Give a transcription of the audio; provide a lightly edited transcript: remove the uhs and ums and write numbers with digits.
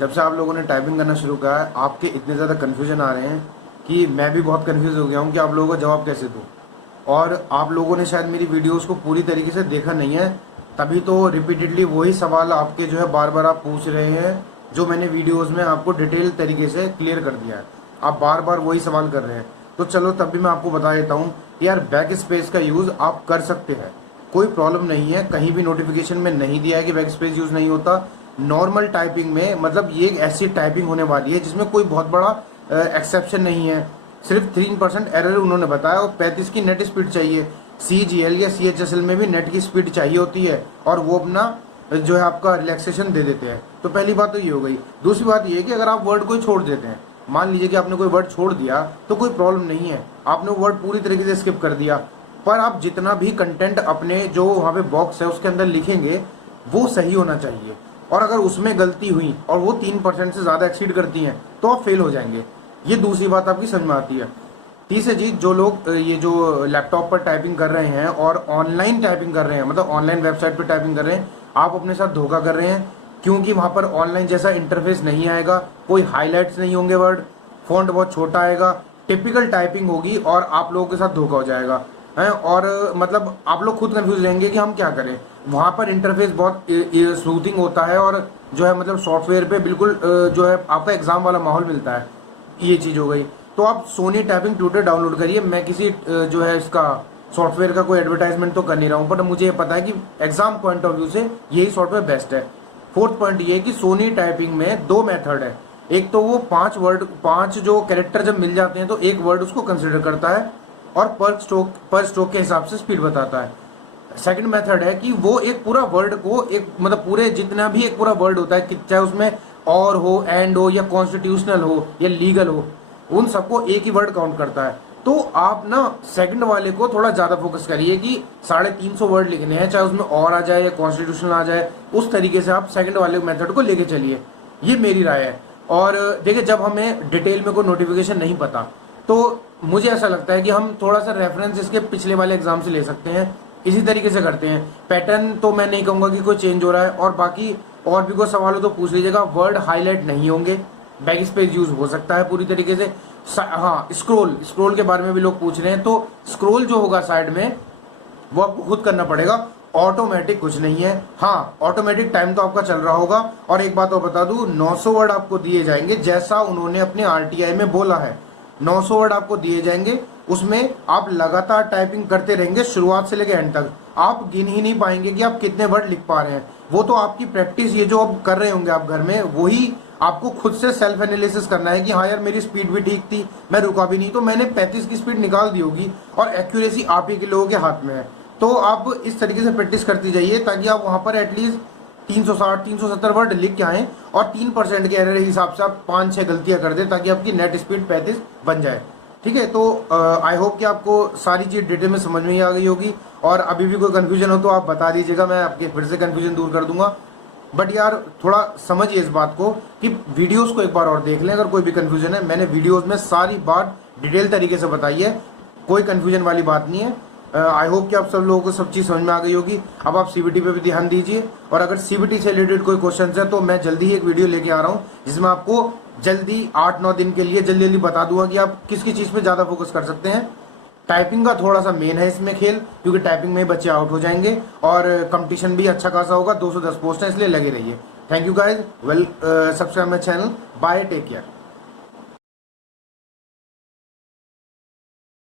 जब से आप लोगों ने टाइपिंग करना शुरू किया है आपके इतने ज़्यादा कन्फ्यूजन आ रहे हैं कि मैं भी बहुत कन्फ्यूज हो गया हूँ कि आप लोगों को जवाब कैसे दूँ। और आप लोगों ने शायद मेरी वीडियोस को पूरी तरीके से देखा नहीं है, तभी तो रिपीटेडली वही सवाल आपके जो है बार बार आप पूछ रहे हैं, जो मैंने वीडियोस में आपको डिटेल तरीके से क्लियर कर दिया है। आप बार बार वही सवाल कर रहे हैं। तो चलो तब भी मैं आपको बता देता हूँ यार, बैक स्पेस का यूज़ आप कर सकते हैं, कोई प्रॉब्लम नहीं है। कहीं भी नोटिफिकेशन में नहीं दिया है कि बैक स्पेस यूज़ नहीं होता। नॉर्मल टाइपिंग में मतलब ये एक ऐसी टाइपिंग होने वाली है जिसमें कोई बहुत बड़ा एक्सेप्शन नहीं है। सिर्फ 3% एरर उन्होंने बताया और 35 की नेट स्पीड चाहिए। CGL या CHSL में भी नेट की स्पीड चाहिए होती है और वो अपना जो है आपका रिलैक्सेशन दे देते हैं। तो पहली बात तो ये हो गई। दूसरी बात ये है कि अगर आप वर्ड कोई छोड़ देते हैं, मान लीजिए कि आपने कोई वर्ड छोड़ दिया तो कोई प्रॉब्लम नहीं है, आपने वो वर्ड पूरी तरीके से स्किप कर दिया, पर आप जितना भी कंटेंट अपने जो वहाँ पे बॉक्स है उसके अंदर लिखेंगे वो सही होना चाहिए। और अगर उसमें गलती हुई और वो 3% से ज़्यादा एक्सीड करती हैं तो आप फेल हो जाएंगे। ये दूसरी बात आपकी समझ में आती है। तीसरी चीज़, जो लोग ये जो लैपटॉप पर टाइपिंग कर रहे हैं और ऑनलाइन टाइपिंग कर रहे हैं, मतलब ऑनलाइन वेबसाइट पर टाइपिंग कर रहे हैं, आप अपने साथ धोखा कर रहे हैं, क्योंकि वहाँ पर ऑनलाइन जैसा इंटरफेस नहीं आएगा, कोई हाईलाइट्स नहीं होंगे वर्ड, फॉन्ट बहुत छोटा आएगा, टिपिकल टाइपिंग होगी और आप लोगों के साथ धोखा हो जाएगा है। और मतलब आप लोग खुद कंफ्यूज रहेंगे कि हम क्या करें। वहाँ पर इंटरफेस बहुत स्मूथिंग होता है और जो है मतलब सॉफ्टवेयर पे बिल्कुल जो है आपका एग्जाम वाला माहौल मिलता है। ये चीज़ हो गई। तो आप सोनी टाइपिंग ट्यूटर डाउनलोड करिए। मैं किसी जो है इसका सॉफ्टवेयर का कोई एडवर्टाइजमेंट तो कर नहीं रहा हूँ, पर मुझे ये पता है कि एग्जाम पॉइंट ऑफ व्यू से यही सॉफ्टवेयर बेस्ट है। फोर्थ पॉइंट ये है कि सोनी टाइपिंग में 2 मेथड है। एक तो वो 5 जो कैरेक्टर जब मिल जाते हैं तो एक वर्ड उसको कंसिडर करता है और पर स्ट्रोक के हिसाब से स्पीड बताता है। सेकंड मेथड है कि वो एक पूरा वर्ड को एक मतलब पूरे जितना भी एक पूरा वर्ड होता है कि चाहे उसमें और हो, एंड हो, या कॉन्स्टिट्यूशनल हो या लीगल हो, उन सबको एक ही वर्ड काउंट करता है। तो आप ना सेकंड वाले को थोड़ा ज्यादा फोकस करिए कि 350 वर्ड लिखने हैं, चाहे उसमें और आ जाए या कॉन्स्टिट्यूशनल आ जाए, उस तरीके से आप सेकंड वाले मेथड को लेके चलिए। ये मेरी राय है। और देखिए, जब हमें डिटेल में कोई नोटिफिकेशन नहीं पता तो मुझे ऐसा लगता है कि हम थोड़ा सा रेफरेंस इसके पिछले वाले एग्जाम से ले सकते हैं। इसी तरीके से करते हैं। पैटर्न तो मैं नहीं कहूंगा कि कोई चेंज हो रहा है। और बाकी और भी कोई सवाल हो तो पूछ लीजिएगा। वर्ड हाईलाइट नहीं होंगे, बैक स्पेस यूज हो सकता है पूरी तरीके से। हाँ, स्क्रोल के बारे में भी लोग पूछ रहे हैं, तो स्क्रोल जो होगा साइड में वो आपको खुद करना पड़ेगा, ऑटोमेटिक कुछ नहीं है। हाँ, ऑटोमेटिक टाइम तो आपका चल रहा होगा। और एक बात और बता दूं, 900 वर्ड आपको दिए जाएंगे जैसा उन्होंने अपने RTI में बोला है। 900 वर्ड आपको दिए जाएंगे, उसमें आप लगातार टाइपिंग करते रहेंगे शुरुआत से लेकर एंड तक। आप गिन ही नहीं पाएंगे कि आप कितने वर्ड लिख पा रहे हैं। वो तो आपकी प्रैक्टिस, ये जो आप कर रहे होंगे आप घर में, वही आपको खुद से सेल्फ एनालिसिस करना है कि हाँ यार, मेरी स्पीड भी ठीक थी, मैं रुका भी नहीं, तो मैंने 35 की स्पीड निकाल दी होगी। और एक्यूरेसी आप ही के लोगों के हाथ में है। तो आप इस तरीके से प्रैक्टिस करती जाइए ताकि आप वहां पर एटलीस्ट 360 370 वर्ड लिख के आए और 3% के एरर हिसाब से आप 5-6 गलतियां कर दे ताकि आपकी नेट स्पीड 35 बन जाए। ठीक है, तो आई होप कि आपको सारी चीज डिटेल में समझ में ही आ गई होगी। और अभी भी कोई कंफ्यूजन हो तो आप बता दीजिएगा, मैं आपके फिर से कंफ्यूजन दूर कर दूंगा। बट यार, थोड़ा समझिए इस बात को कि वीडियोस को एक बार और देख लें अगर कोई भी कंफ्यूजन है। मैंने वीडियोस में सारी बात डिटेल तरीके से बताई है, कोई कंफ्यूजन वाली बात नहीं है। आई होप कि आप सब लोगों को सब चीज़ समझ में आ गई होगी। अब आप CBT पे भी ध्यान दीजिए। और अगर CBT से रिलेटेड कोई क्वेश्चन है तो मैं जल्दी ही एक वीडियो लेके आ रहा हूँ जिसमें आपको जल्दी 8-9 दिन के लिए जल्दी बता दूंगा कि आप किस किस चीज़ पे ज़्यादा फोकस कर सकते हैं। टाइपिंग का थोड़ा सा मेन है इसमें खेल, क्योंकि टाइपिंग में बच्चे आउट हो जाएंगे और कंपटीशन भी अच्छा खासा होगा। 210 पोस्ट है, इसलिए लगे रहिए। Thank you guys, subscribe my channel. Bye, take care.